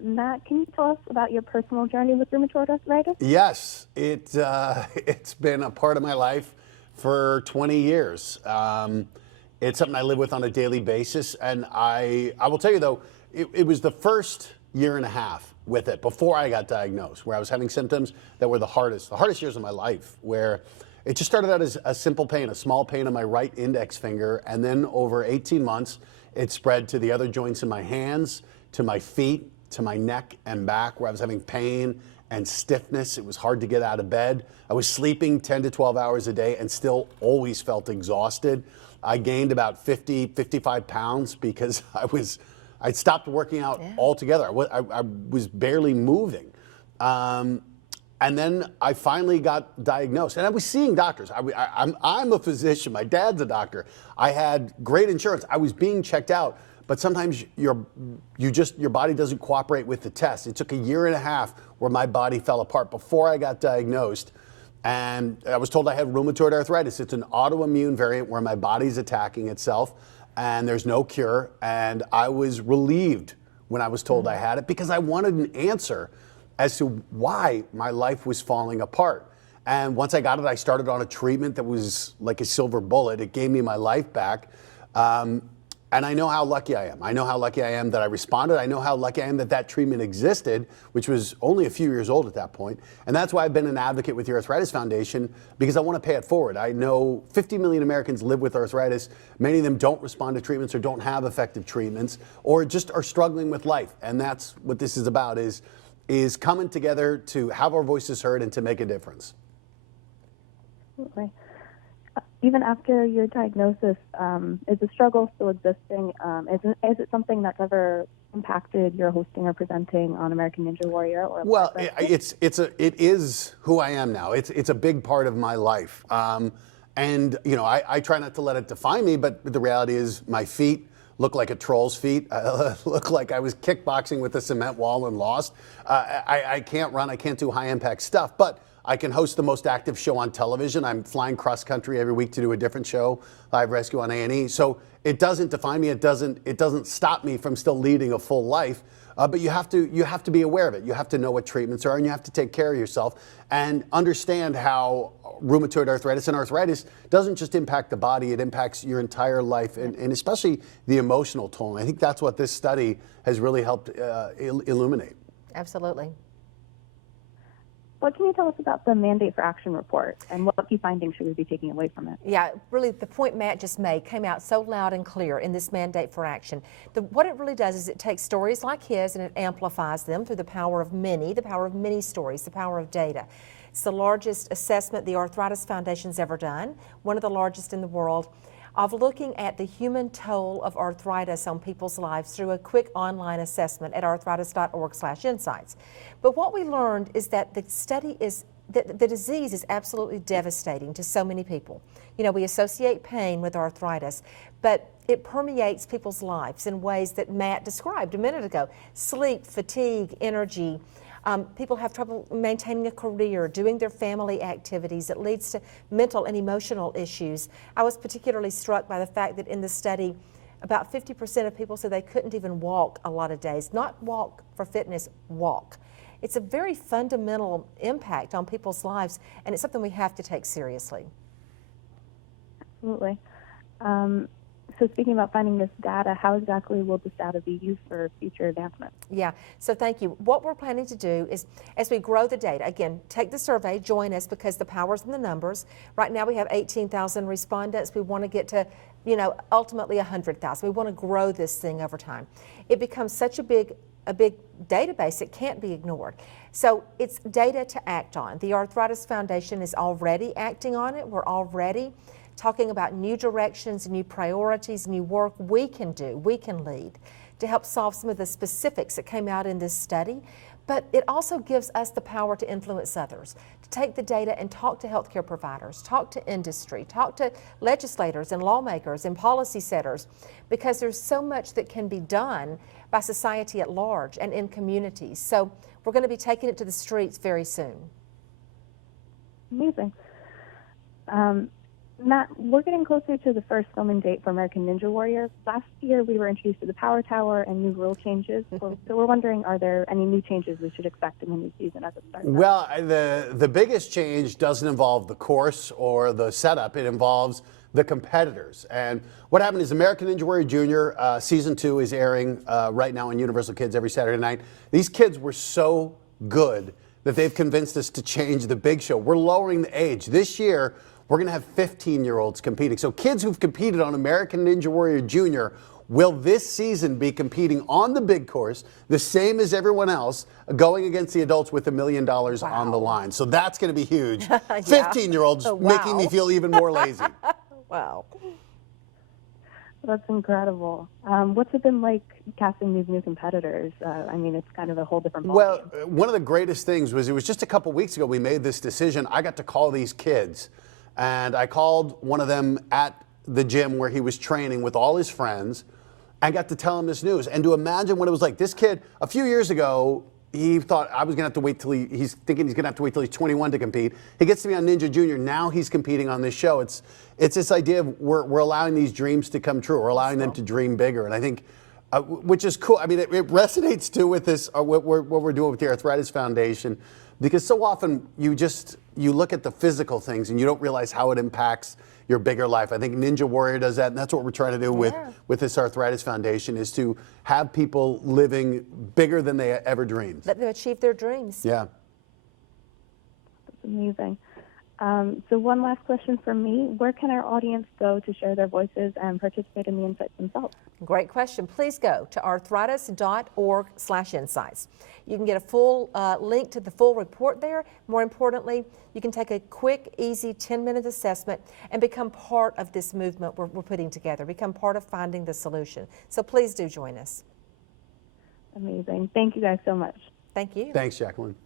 Matt, can you tell us about your personal journey with rheumatoid arthritis? Yes, it's been a part of my life for 20 years. It's something I live with on a daily basis, and I will tell you though, it was the first year and a half with it before I got diagnosed, where I was having symptoms that were the hardest years of my life, where it just started out as a simple pain, a small pain on my right index finger, and then over 18 months, it spread to the other joints in my hands, to my feet, to my neck and back, where I was having pain and stiffness. It was hard to get out of bed. I was sleeping 10 to 12 hours a day and still always felt exhausted. I gained about 55 pounds because I'd stopped working out altogether. I was barely moving. And then I finally got diagnosed, and I was seeing doctors. I'm a physician. My dad's a doctor. I had great insurance. I was being checked out, but sometimes your body doesn't cooperate with the test. It took a year and a half where my body fell apart before I got diagnosed, and I was told I had rheumatoid arthritis. It's an autoimmune variant where my body's attacking itself, and there's no cure. And I was relieved when I was told I had it, because I wanted an answer as to why my life was falling apart. And once I got it, I started on a treatment that was like a silver bullet. It gave me my life back. And I know how lucky I am. I know how lucky I am that I responded. I know how lucky I am that that treatment existed, which was only a few years old at that point. And that's why I've been an advocate with the Arthritis Foundation, because I want to pay it forward. I know 50 million Americans live with arthritis. Many of them don't respond to treatments or don't have effective treatments, or just are struggling with life. And that's what this is about, is coming together to have our voices heard and to make a difference. Absolutely. Even after your diagnosis, is the struggle still existing? Is it something that's ever impacted your hosting or presenting on American Ninja Warrior? Or well, it is who I am now. It's a big part of my life, and you know, I try not to let it define me. But the reality is, my feet look like a troll's feet. I look like I was kickboxing with a cement wall and lost. I can't run. I can't do high impact stuff, but I can host the most active show on television. I'm flying cross country every week to do a different show, live rescue on A&E. So it doesn't define me. It doesn't stop me from still leading a full life. But you have to be aware of it. You have to know what treatments are, and you have to take care of yourself and understand how rheumatoid arthritis and arthritis doesn't just impact the body. It impacts your entire life, and especially the emotional toll. And I think that's what this study has really helped illuminate. Absolutely. What can you tell us about the Mandate for Action report, and what key findings should we be taking away from it? Yeah, really, the point Matt just made came out so loud and clear in this Mandate for Action. What it really does is it takes stories like his and it amplifies them through the power of many stories, the power of data. It's the largest assessment the Arthritis Foundation's ever done, one of the largest in the world, of looking at the human toll of arthritis on people's lives through a quick online assessment at arthritis.org/insights. But what we learned is that the study is that the disease is absolutely devastating to so many people. You know, we associate pain with arthritis, but it permeates people's lives in ways that Matt described a minute ago. Sleep, fatigue, energy. People have trouble maintaining a career, doing their family activities. It leads to mental and emotional issues. I was particularly struck by the fact that in the study, about 50% of people said they couldn't even walk a lot of days. Not walk for fitness, walk. It's a very fundamental impact on people's lives, and it's something we have to take seriously. Absolutely. So speaking about finding this data, how exactly will this data be used for future advancement? Yeah, so thank you. What we're planning to do is, as we grow the data, again, take the survey, join us, because the power's in the numbers. Right now we have 18,000 respondents. We want to get to, you know, ultimately 100,000. We want to grow this thing over time. It becomes such a big database, it can't be ignored. So it's data to act on. The Arthritis Foundation is already acting on it. We're already talking about new directions, new priorities, new work we can do, we can lead to help solve some of the specifics that came out in this study. But it also gives us the power to influence others, to take the data and talk to healthcare providers, talk to industry, talk to legislators and lawmakers and policy setters, because there's so much that can be done by society at large and in communities. So we're going to be taking it to the streets very soon. Amazing. Matt, we're getting closer to the first filming date for American Ninja Warrior. Last year, we were introduced to the Power Tower and new rule changes. So we're wondering, are there any new changes we should expect in the new season as it starts? Well, the biggest change doesn't involve the course or the setup. It involves the competitors. And what happened is American Ninja Warrior Junior Season 2 is airing right now on Universal Kids every Saturday night. These kids were so good that they've convinced us to change the big show. We're lowering the age. This year, we're going to have 15-year-olds competing. So kids who've competed on American Ninja Warrior Junior will this season be competing on the big course, the same as everyone else, going against the adults with $1 million on the line. So that's going to be huge. 15-year-olds making me feel even more lazy. Wow. That's incredible. What's it been like casting these new competitors? I mean, it's kind of a whole different ballgame. Well, one of the greatest things was it was just a couple weeks ago we made this decision. I got to call these kids, and I called one of them at the gym where he was training with all his friends. I got to tell him this news, and to imagine what it was like. This kid, a few years ago, he thought I was going to have to wait till he's thinking he's going to have to wait till he's 21 to compete. He gets to be on Ninja Junior. Now he's competing on this show. It's this idea of we're allowing these dreams to come true. We're allowing them to dream bigger. And I think, which is cool. I mean, it resonates too with this, what we're doing with the Arthritis Foundation, because so often you look at the physical things and you don't realize how it impacts your bigger life. I think Ninja Warrior does that, and that's what we're trying to do with this Arthritis Foundation, is to have people living bigger than they ever dreamed. Let them achieve their dreams. Yeah. That's amazing. So one last question from me. Where can our audience go to share their voices and participate in the insights themselves? Great question. Please go to arthritis.org/insights. You can get a full link to the full report there. More importantly, you can take a quick, easy 10-minute assessment and become part of this movement we're putting together, become part of finding the solution. So please do join us. Amazing. Thank you guys so much. Thank you. Thanks, Jacqueline.